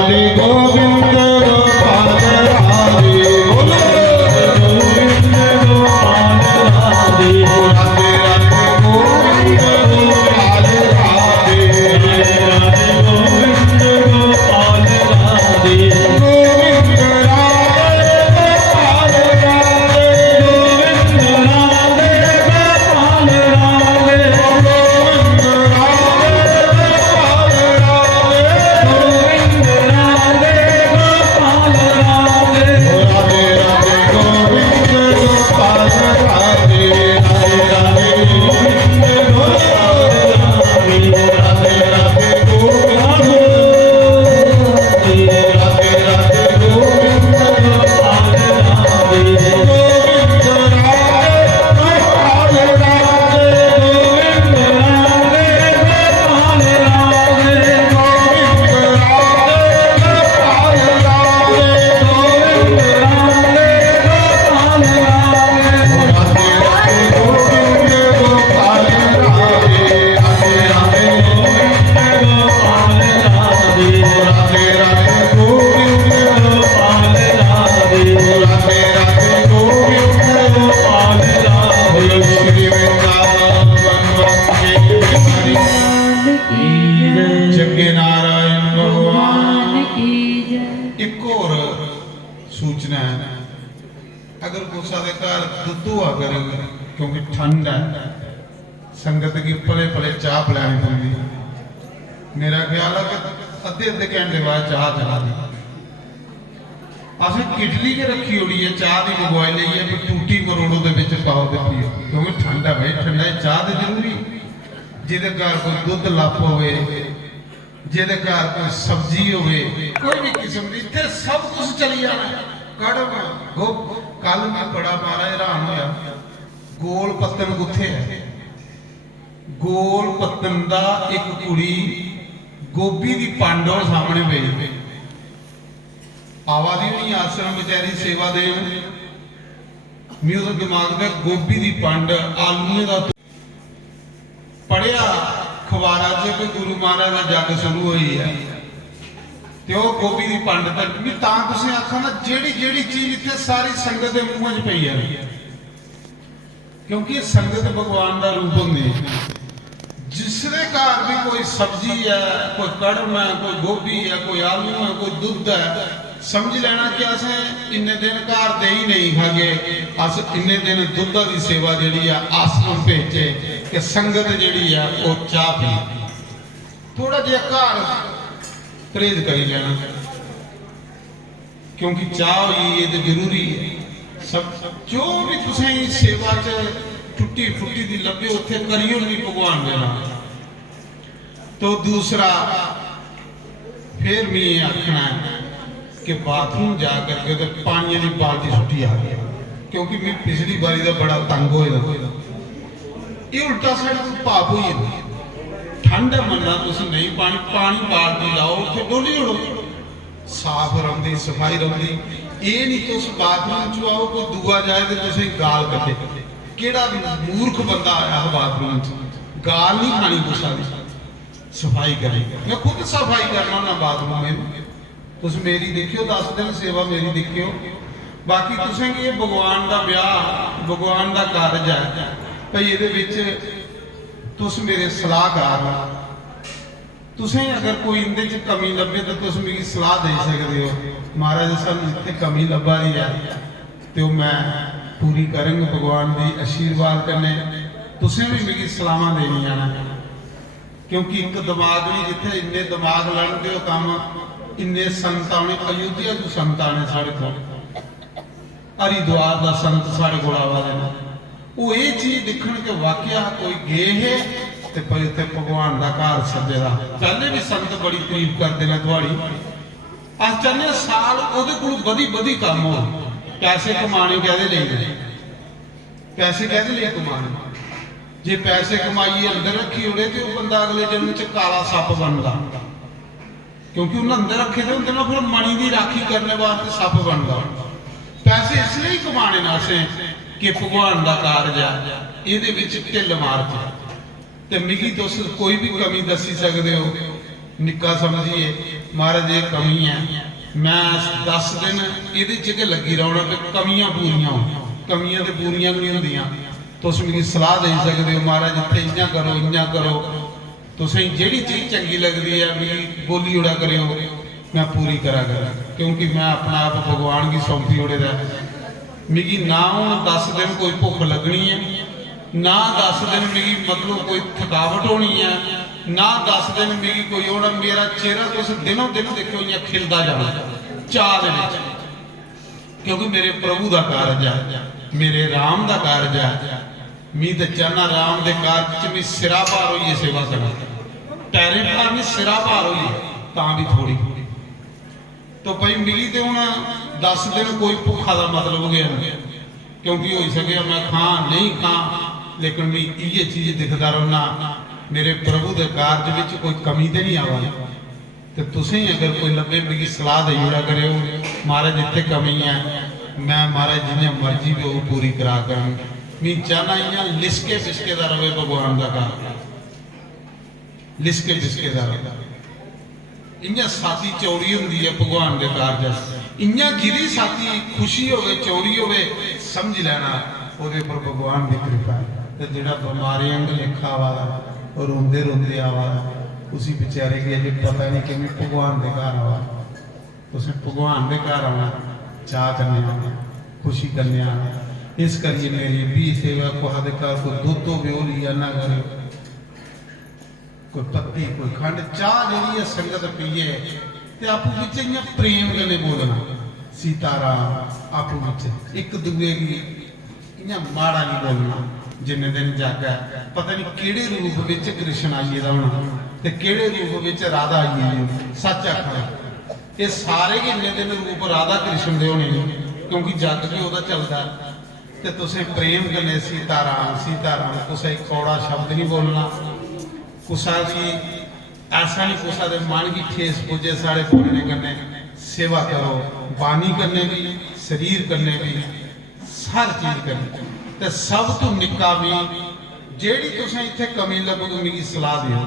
हरि बोल सूचना है अगर गुस्सा दे घर दुद्धू अगर क्योंकि ठंड है संगत की पले पले चाह पिलानी पड़ती मेरा ख्याल है कि अद्धे अद्धे घंटे बाद चाह चला दी असं किडली के रखी होनी है चाह की मंगवाई ली है पर टूटी मरोड़ो के पाओ दी क्योंकि ठंड है भाई ठंडा चाह तो जरूरी जिदे घर कोई दुध लप हो ਜਿਹਦੇ ਘਰ ਕੋਈ ਸਬਜ਼ੀ ਹੋਵੇ, ਕੋਈ ਵੀ ਕਿਸਮ ਦੀ, ਇੱਥੇ ਸਭ ਕੁਝ ਚਲੀ ਜਾਣਾ। ਕੜਮ ਕੱਲ ਮੈਂ ਬੜਾ ਮਹਾਰਾਜ ਹੈਰਾਨ ਹੋਇਆ, ਗੋਲ ਪੱਤਨ ਗੁੱਥੇ ਹੈ। ਗੋਲ ਪੱਤਨ ਦਾ ਇੱਕ ਕੁੜੀ ਗੋਭੀ ਦੀ ਪੰਡ ਉਹ ਸਾਹਮਣੇ ਪਈ, ਆਵਾਦੀ ਨਹੀਂ ਆਸ਼ਰਮ ਵਿਚਾਰੀ ਸੇਵਾ ਦੇਣ, ਉਹਦੇ ਦਿਮਾਗ ਦਾ ਗੋਭੀ ਦੀ ਪੰਡ ਆਲੂਏ ਦਾ ਪੜਿਆ ਖਵਾਰਾ ਚ ਕਿ ਗੁਰੂ ਮਹਾਰਾਜ ਦਾ ਜੱਗ ਸ਼ੁਰੂ ਹੋਈ ਹੈ ਤੇ ਉਹ ਗੋਭੀ ਦੀ ਪੰਡ ਤੱਕ ਵੀ। ਤਾਂ ਤੁਸੀਂ ਆਖਾਂ ਨਾ ਜਿਹੜੀ ਜਿਹੜੀ ਚੀਜ਼ ਇੱਥੇ ਸਾਰੀ ਸੰਗਤ ਦੇ ਮੂੰਹਾਂ 'ਚ ਪਈ ਹੈ, ਕਿਉਂਕਿ ਸੰਗਤ ਭਗਵਾਨ ਦਾ ਰੂਪ ਹੁੰਦੀ ਹੈ। जिसके घर भी कोई सब्जी है, कोई कड़म है, कोई गोभी है, कोई आलू है, कोई दुध है, समझ लेना कि असें इन्ने दिन घर दे ही नहीं खागे, अस इन्ने दिन दुधा की सेवा जिहड़ी है आश्रम भेजे कि संगत जिहड़ी है वो चाह पी। थोड़ा जिहा घर परहेज करी लेना, क्योंकि चाह होई ये तो जरूरी है। सब जो भी तुसीं सेवा च टुट्टी फुट्टी दी लभे उत्थे करियो नहीं भगवान दे नाम। तो दूसरा फिर मैं ये आखना है कि बाथरूम जा करके तो पानी की बाल्टी सुट्टी आ गई, क्योंकि मैं पिछली बारी का बड़ा तंग होया। ये उल्टा साइड को पाप हुई है। ठंड मन्ना तुम नहीं पानी पानी बाल्टी लाओ उत्थे डोली उड़ो, साफ रही सफाई रही। ये नहीं तो उस बाथरूम च आओ कोई दूआ जाए तो तुम गाल कटे। केड़ा भी मूर्ख बंदा आया बाथरूम च गाल नहीं खानी गुस्सा दी, सफाई करें। मैं खुद सफाई करना ना बाथरूम में, तुम मेरी देखियो 10 दिन सेवा मेरी देखियो। बाकी तुसें कि भगवान का ब्याह भगवान का कारज है भाई, ये तुस मेरे सलाहकार हो। तुसें अगर कोई इंदे च कमी लभे तो तुस मेरी सलाह दे सकते हो, महाराज सानू इत्थे कमी लभा रही है तो मैं पूरी करेंगे भगवान की आशीर्वाद करने। तुसें भी मेरी सलाहां देनी आना, क्योंकि एक दिमाग नहीं जिथे इन्ने दिमाग लड़ते हो काम, इन्ने संत आने अयोध्या को संत आने साढ़े को, हरिद्वार का संत साढ़े को आवा देना। वो ये चीज दिखण के वाकया कोई गए है ते पर इत्थे भगवान का घर सजेदा। पहले भी संत बड़ी तारीफ करते हैं थोड़ी, अस चाहते साल वो बधी बधी काम हो। पैसे कमाने कहदे लिए, पैसे कहदे लिए कमाने, जे पैसे कमाइए अंदर रखी होड़े तो बंदा अगले जन्म च काला सप बनता, क्योंकि उन्हें अंदर रखे तो होंगे ना, फिर मणि की राखी करने वास्ते सप बनता। पैसे इसलिए कमाने ना से कि भगवान का कारज है, ये ढिल मार के मिगी तुस कोई भी कमी दसी सकते हो, निक्का समझिए महाराज ये कमी है। मैं 10 दिन ये लगी रहना कि कमियां पूरियां हो, कमियां तो पूरियां भी नहीं होंदियां। तुस मेरी सलाह दे सकते हो, महाराज इत्थे इयां करो इयां करो, तुसें जिहड़ी चीज़ चंगी लगती है मेरी बोली उड़ा करो, मैं पूरी करा करा, क्योंकि मैं अपना आप भगवान की सौंपी उड़े दा। मिगी ना हूँ 10 दिन कोई भुख लगनी है, ना 10 दिन मिगी मतलब कोई थकावट होनी है, ना 10 दिन मेरी कोई होना। मेरा चेहरा तुस दिनों दिन देखो इं खिलता जाना चाह दे विच, क्योंकि मेरे प्रभु का कारज है, मेरे राम का कारज है। मैं तो चाहना राम के कारज च मैं सिरा भार होइए सेवा करा, पैरे भार नहीं सिरा भार होइए तां भी थोड़ी। तो भाई मिली तो हूँ 10 दिन कोई भुखा का मतलब हो गया, क्योंकि हो सके मैं खां नहीं खां, लेकिन मैं ये चीज़ दिखता रहना मेरे प्रभु के कारज में कोई कमी तो नहीं आवा। तो तुसें अगर कोई लभे मेरी सलाह दे जुड़ा करो, महाराज इतने कमी है, मैं महाराज जिन्हें मर्जी भी वो पूरी करा कर। मैं चाहना इं लिसके बिसके का रहे भगवान का कार, लिसके बिसके का रहे। इं साथी चौड़ी होंगी है भगवान के कारज, इं जिहदी साथी खुशी हो चौड़ी हो समझ लेना वो भगवान की कृपा है। तो जो बीमारी अंग लिखा वाला और रोंदे रोंदे आवा उसी बेचारे की अजे पता नहीं कि मैं भगवान के घर आवा। उसे भगवान के घर आना चाह करने आना, खुशी करने आना। इस करिए मेरी भी सेवा कुहा दे घर कोई दुध हो वो लिया ना करे, कोई पत्ती कोई खंड चाह जी संगत पीए तो आपू बिच इं प्रेम कने बोलना सीताराम आपू बिच एक दूए की इं माड़ा नहीं बोलना। जिन्ने दिन जागा पता नहीं किहड़े रूप में कृष्ण आइए दा होना। ਤੇ ਕਿਹੜੇ ਰੂਪ ਵਿੱਚ ਰਾਧਾ ਆਈ ਹੈ ਸੱਚ ਆਖਣਾ ਇਹ ਸਾਰੇ ਹੀ ਇੰਨੇ ਦਿਨ ਰੂਪ ਰਾਧਾ ਕ੍ਰਿਸ਼ਨ ਦੇ ਹੋਣੇ ਨੇ ਕਿਉਂਕਿ ਜੱਗ ਵੀ ਉਹਦਾ ਚੱਲਦਾ ਤੇ ਤੁਸੀਂ ਪ੍ਰੇਮ ਕਰਨੇ ਸੀਤਾਰਾਮ ਕੁਛ ਇੱਕ ਕੌੜਾ ਸ਼ਬਦ ਨਹੀਂ ਬੋਲਣਾ कुसा की ऐसा नहीं कुसा दे मन की ठेस पुजे सारे बोलने करने सेवा करो बानी करने भी शरीर करने भी हर चीज करनी ते सब तो निक्का भी जेड़ी तुसें इत्थे कमी लगोगे मेरी सलाह दियो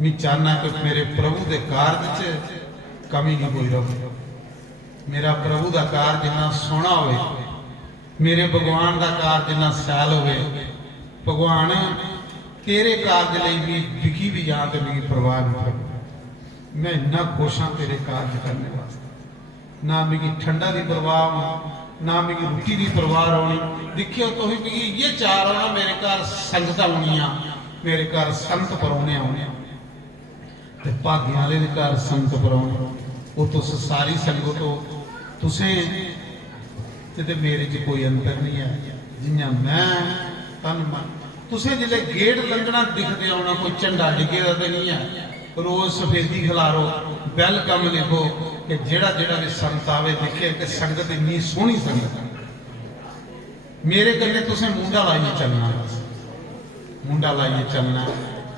मैं चाहना कि मेरे प्रभु के कार्य च कमी नहीं कोई रहे मेरा प्रभु का कार्य जिन्ना सोहना होवे मेरे भगवान का कार्य जिन्ना सैल होवे भगवान तेरे कार्य लिए भी विकी भी जान तो मेरी परवाह नहीं करती मैं इन्ना खुश हाँ तेरे कार्य करने वास्ते ना मेरी ठंडा की परवाह ना मेरी रोटी की परवाह होनी देखियो तो ही ये चार होना मेरे घर संगत आनिया मेरे घर संत परौने आने ते भाग्य वाले के घर संत परौने वो तुस सारी संगत हो तुसें ते मेरे च कोई अंतर नहीं है जियां मैं तन मन तुसें जिले गेट लंघना दिखते आना कोई झंडा डिगे का तो नहीं है रोज सफेदी खिलारो वेलकम लिखो कि जेड़ा जेड़ा भी संत आवे दिखे कि संगत इन्नी सोहनी संगत मेरे कन्ने तुसें मुंडा लाइए चलना बस मुंडा लाइए चलना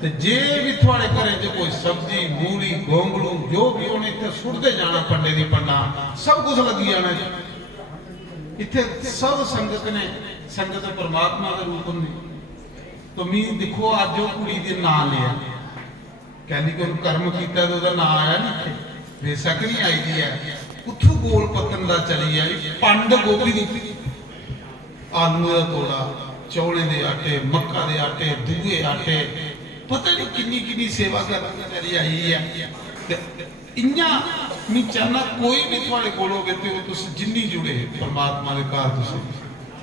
ते जे भी थोड़े घरें च कोई सब्जी मूली गोंगलू जो भी उन्हें इत्थे सुटते जाना पंडे दी पन्ना सब कुछ लगी जाना इत्थे सब संगत ने संगत परमात्मा का रूप ने तो मी देखो अज वो कुड़ी दे नां लिया कहनी कि कर्म किया तो ना आया नहीं बेशक नहीं आई दी है उथों गोल पत्तन का चली आई पंड गोभी दी आलू का तोड़ा चौले के आटे मक्का के आटे दूए आटे पता नहीं किन्नी किन्नी सेवा करके चली आई है इयां मैं चाहना कोई भी थोड़े कोल होवे ते तुस जिन्नी जुड़े परमात्मा के घर तुस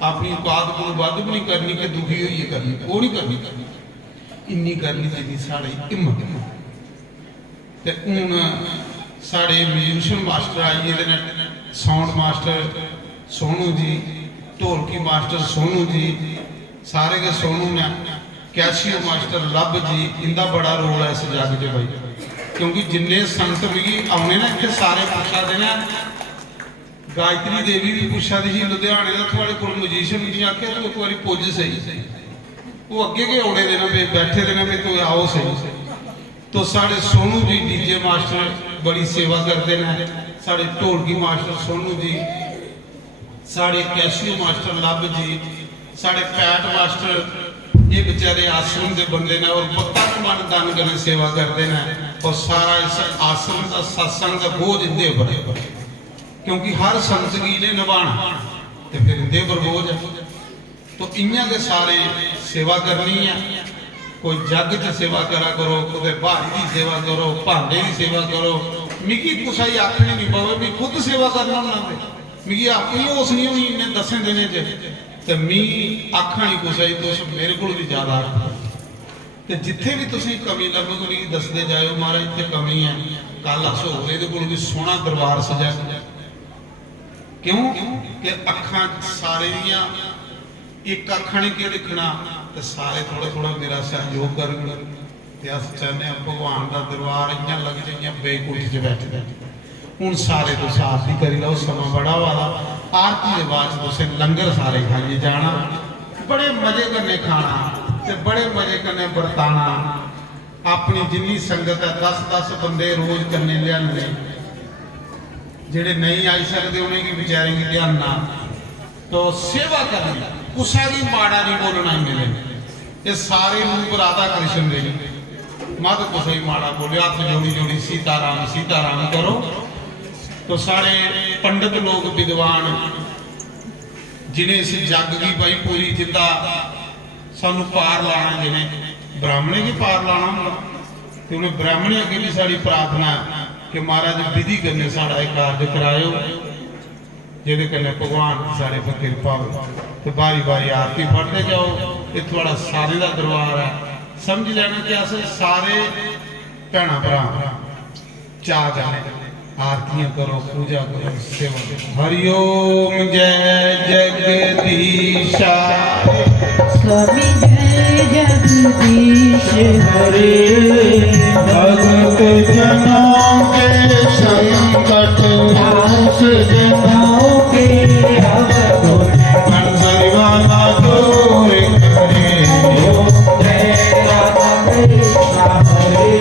अपनी औकात को वध भी नहीं करनी कि दुखी होइए करनी वो नहीं करनी इन्नी करनी जिन्नी साड़ी हिम्मत ते हुण साढ़े म्यूजिशियन मास्टर आई ये साउंड मास्टर सोनू जी ढोलकी मास्टर सोनू जी सारे के सोनू ने कैशियो मास्टर लब जी इनका बड़ा रोल है इस जग च भाई क्योंकि जिन्ने संत भी आने ना इतने सारे पुछा देना गायत्री देवी भी पुछा दी जी लुधियाने का थोड़े को म्यूजिशियन जी आखे तो एक बार पुज सही वो अगे के औड़े देना पे बैठे देना पे तो आओ सही तो साढ़े सोनू जी डीजे मास्टर बड़ी सेवा करते हैं साढ़े ढोलकी मास्टर सोनू जी साढ़े कैशियो मास्टर लब जी साढ़े पैट मास्टर ये बेचारे आश्रम के बंदे ने और तन मन दान करने सेवा करते हैं और सारा इस आश्रम का सत्संग का बोझ इनके ऊपर क्योंकि हर संत जी ने निभाना तो फिर इनके पर बोझ है तो इयां के सारे सेवा करनी है कोई जग च सेवा करा करो कोई भारी की सेवा करो भांडे की सेवा करो मिगी कुछ आखनी नहीं पवे भी खुद सेवा करना होना मिगी अपनी होश नहीं होनी इन्हें 10 दिन तो मी आखा नहीं कुछ तुस मेरे को भी ज्यादा तो जिथे भी तुम कमी लगोगे भी दसते जाओ महाराज इतने कमी है कल अस होर ये भी सोहना दरबार सजा क्यों कि अखा सारे दियां एक अखा ने क्या दिखना तो सारे थोड़ा थोड़ा मेरा सहयोग करेंगे अस चाहते हैं भगवान का दरबार इं लग जाइए बेकुठी च बैठे हूँ सारे तुस आरती करी लो समा बड़ा वाला आरती के बाद तुम लंगर सारे खाइए जाना बड़े मजे कन्ने खाना ते बड़े मजे कन्ने बरताना अपनी जिन्नी संगत है 10-10 बंदे रोज कन्ने लियाने जेडे नहीं आई सकते उन्हें की बेचारे की ध्यान ना तो सेवा करनी कुसा भी माड़ा नहीं बोलना मिले ये सारे रूप राधा कृष्ण दे मत कुछ भी माड़ा बोले हाथ जोड़ी जोड़ी सीताराम करो तो सारे पंडित लोग विद्वान जिन्हें इस जग की भाई पूरी जिंदा सानू पार लाना जिन्हें ब्राह्मणे की पार लाना तो उन्हें ब्राह्मणे अगे भी साड़ी प्रार्थना कि महाराज विधि करने साड़ा एक कार्य करायो जिहदे कन्नै भगवान की सारे पर कृपा हो तो बारी बारी आरती पढ़ते जाओ ये थोड़ा सारे का दरबार है समझ लेना कि अस सारे भैन भरा चाह जाने आरतियां करो पूजा करो सेवा करो हरिओम जय जगदीशा स्वामी जय जगदीश हरे भगत जनों के संकट दास जनों के अवगुण बंसरी वाला दूर करे ओम जय राधा कृष्ण हरे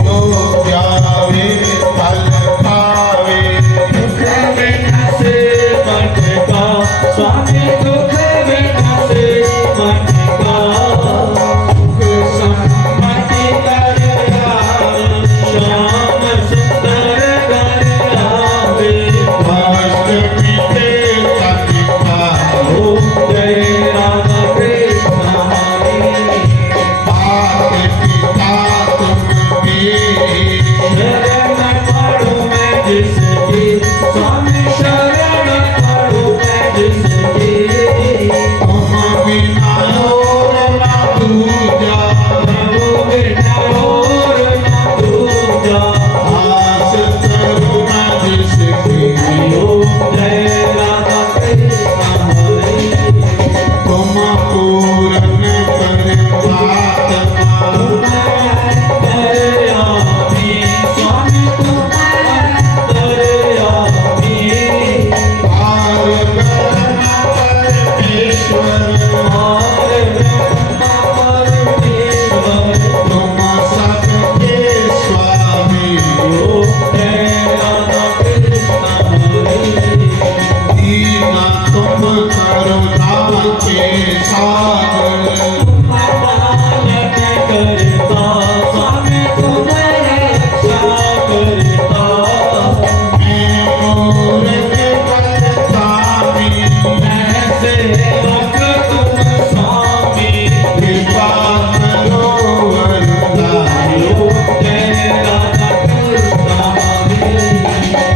तो प्यारे फल पावे दुख विनाशे मन का स्वामी दुख विनाशे मन का सुख सम्मति कर आवे श्याम सुंदर घर आवे अष्टमी ते कपिता ओम जय राधा कृष्ण हरे माते पिता तुम मेरे शरण पढ़ूं मैं जिसकी स्वामी शरण पढ़ूं मैं जिसकी तुम बिना और ना दूजा प्रभु बिना और न दूजा आस करुणा जिसकी ओम जय राधा कृष्ण हरे तुम पूरन परमात्मा दयामी स्वामी तुम्हारा दयामी पार ब्रह्म परमेश्वर और ब्रह्मा परमेश्वर तुम सबके स्वामी ओम जय राधा कृष्ण हरे दीना तुम करुणा के सागर पालन करता स्वामी तुम्हारे रक्षा करता मैं मूरत बलधामी ऐसे वक्त तुम स्वामी कृपा करो वरदाई ओम जय राधा कृष्ण हरे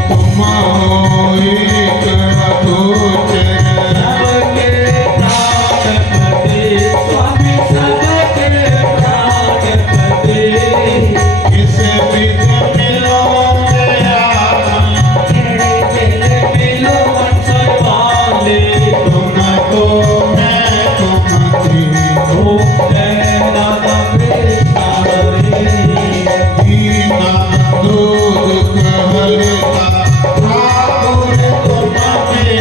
तुम हो एक अगोचर सबके प्राणपति स्वामी सबके प्राणपति इस विध मिलो आप तेरे दिल मिलो मंसल वाले तुमको मैं तुम थी ओम जय राधा कृष्ण हरे दीना बंधु दुख हरता ठाकुर तुम मेरे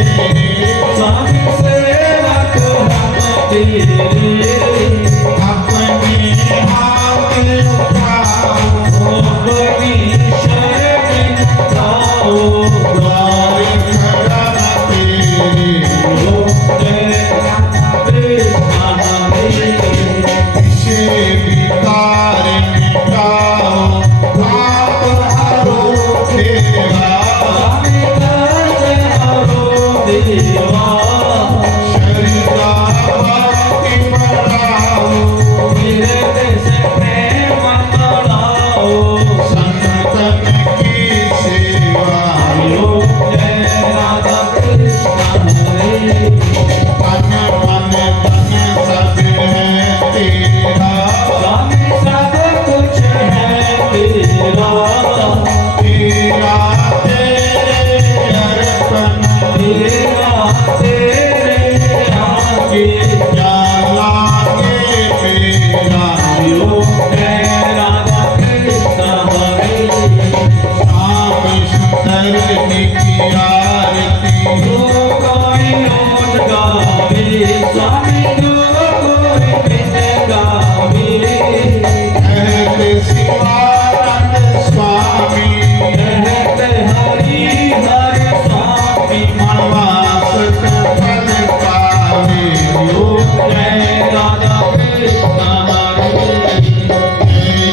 स्वामी सेवक हम तेरे अपने हाथ उठाओ अपनी शरण आओ द्वार खड़ा तेरे ओम जय राधा कृष्ण हरे इसे विकार मिटाओ पाप हरो देवा स्वामी दर्शन हरो देवा शरीरा भक्ति बढ़ाओ मेरे देश प्रेम बढ़ाओ संतन की सेवा ओम जय राधा कृष्ण हरे तन मन धन सब है तेरा स्वामी सब कुछ है तेरा तेरा तेरे अर्पण तेरा तेरे आगे क्या लागे मेरा ओम जय राधा कृष्ण हरे श्याम सुंदर की आरती जो कोई रोज गावे स्वामी जो कोई बिन गावे कहते शिवानंद स्वामी कहते हरि हरि स्वामी मनवास फल पावे ओम जय राधा कृष्ण हरे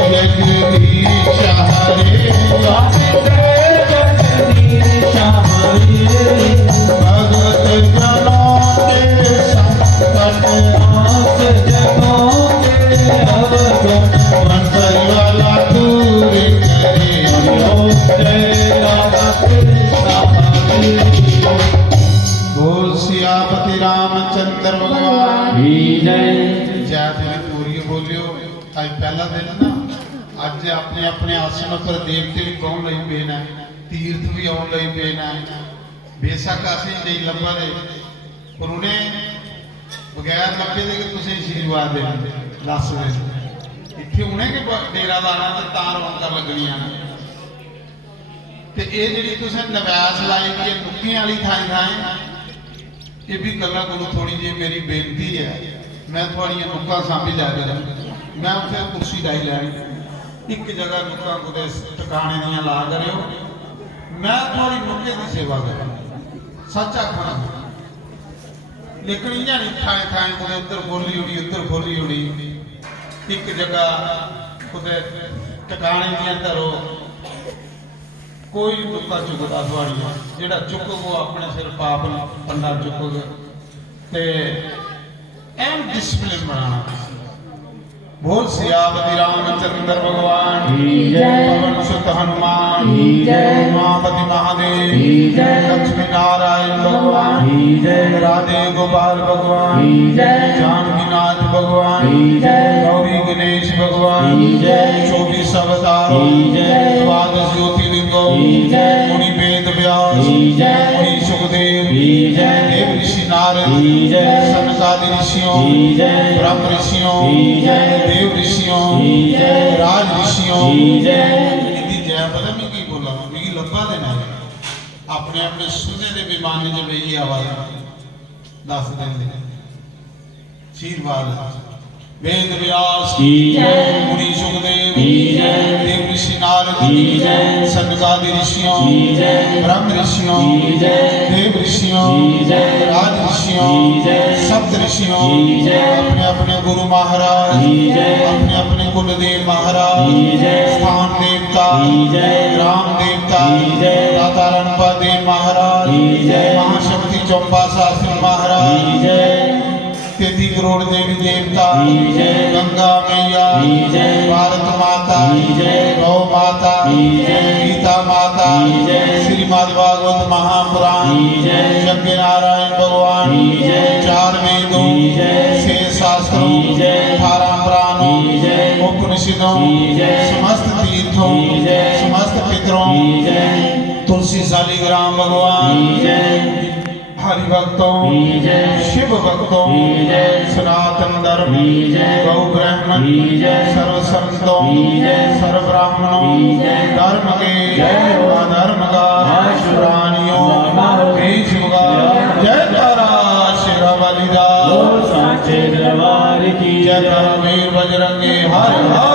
जय जगदीश हरे स्वामी जय जगदीश हरे भगत जनों के संकट दास जनों के अवगुण बंसरी वाला दूर करे ओम जय राधा कृष्ण हरे बोल सियापति रामचंद्र भगवान की जय जय देवी पूरी बोलियो आज पहला दिन ना ਅੱਜ ਆਪਣੇ ਆਪਣੇ ਆਸਣ ਉੱਪਰ ਦੇਵਤੇ ਵੀ ਕੌਣ ਲਈ ਪਏ ਨੇ ਤੀਰਥ ਵੀ ਆਉਣ ਲਈ ਪਏ ਨੇ ਬੇਸ਼ੱਕ ਅਸੀਂ ਨਹੀਂ ਲੱਭਾ ਦੇ ਪਰ ਉਹਨੇ ਬਗੈਰ ਲੱਭੇ ਦੇ ਕਿ ਤੁਸੀਂ ਆਸ਼ੀਰਵਾਦ ਦੇ ਦੱਸ ਦੇ ਇੱਥੇ ਹੁਣੇ ਕਿ ਡੇਰਾ ਲਾਣਾ ਤੇ ਤਾਂ ਰੌਣਕਾਂ ਲੱਗਣੀਆਂ ਤੇ ਇਹ ਜਿਹੜੀ ਤੁਸੀਂ ਨਵੈਸ ਲਾਈ ਕਿ ਨੁੱਕੀਆਂ ਵਾਲੀ ਥਾਂ ਇਹ ਵੀ ਗੱਲਾਂ ਕੋਲ ਥੋੜੀ ਜਿਹੀ ਮੇਰੀ ਬੇਨਤੀ ਹੈ ਮੈਂ ਤੁਹਾਡੀਆਂ ਨੁੱਕਾਂ ਸਾਂਭੀ ਜਾ ਕੇ ਮੈਂ ਉੱਥੇ ਕੁਰਸੀ ਡਾਈ ਲੈਣੀ ਇੱਕ ਜਗ੍ਹਾ ਨੁੱਕਾਂ ਕੋਦੇ ਟਿਕਾਣੇ ਦੀਆਂ ਲਾ ਕਰਿਓ मैं थोड़ी मुक्के की सेवा करूँ सच आखना लेकिन इं नहीं थाए थाए कुछ उधर बोली उड़ी उधर बोली उड़ी एक जगह कुछ टिकाने के अंदर कोई नुक्का चुकता थोड़िया जोड़ा चुकूगा अपने सिर पाप पंडा चुकूगा तो एम डिसिप्लिन बनाना बोल सियापति रामचंद्र भगवान पवन सुत हनुमान उमापति महादेव लक्ष्मी नारायण भगवान राधे गोपाल भगवान जानकी नाथ भगवान गौरी गणेश भगवान 24 अवतार द्वादश ज्योतिर्लिंगो मुनि वेद व्यास मुनि सुखदेव देव ऋषि नारद सनकादि ऋषियों ब्रह्म ऋषियों देव ऋषियों राज ऋषियों इनकी जय पता मैं की बोला मैं लब्बा देना अपने अपने सुने दे विमान च बही आवाज दस देंगे आशीर्वाद वेद व्यास मुनि सुखदेव देव ऋषि नारद सनकादि ऋषियों ब्रह्म ऋषियों देव ऋषियों राज ऋषियों सप्त ऋषियों अपने अपने गुरु महाराज अपने अपने कुलदेव महाराज स्थान देवता राम देवता दाता रणपा देव महाराज महाशक्ति चौपा शास्त्री महाराज 33 करोड़ देवी देवता गंगा मैया भारत माता गौ माता गीता माता श्रीमद् भागवत महापुराण यज्ञ नारायण भगवान 4 वेदों 6 शास्त्रों 18 पुराणों उपनिषदों समस्त तीर्थों समस्त पितरों तुलसी शालिग्राम भगवान हरि भक्तों शिव भक्तों सनातन धर्म गौ ब्राह्मण सर्व संतों सर्व ब्राह्मणों धर्म के अधर्म का प्राणियों का जय तारा शेरा वाली जय वीर बजरंगी हर हर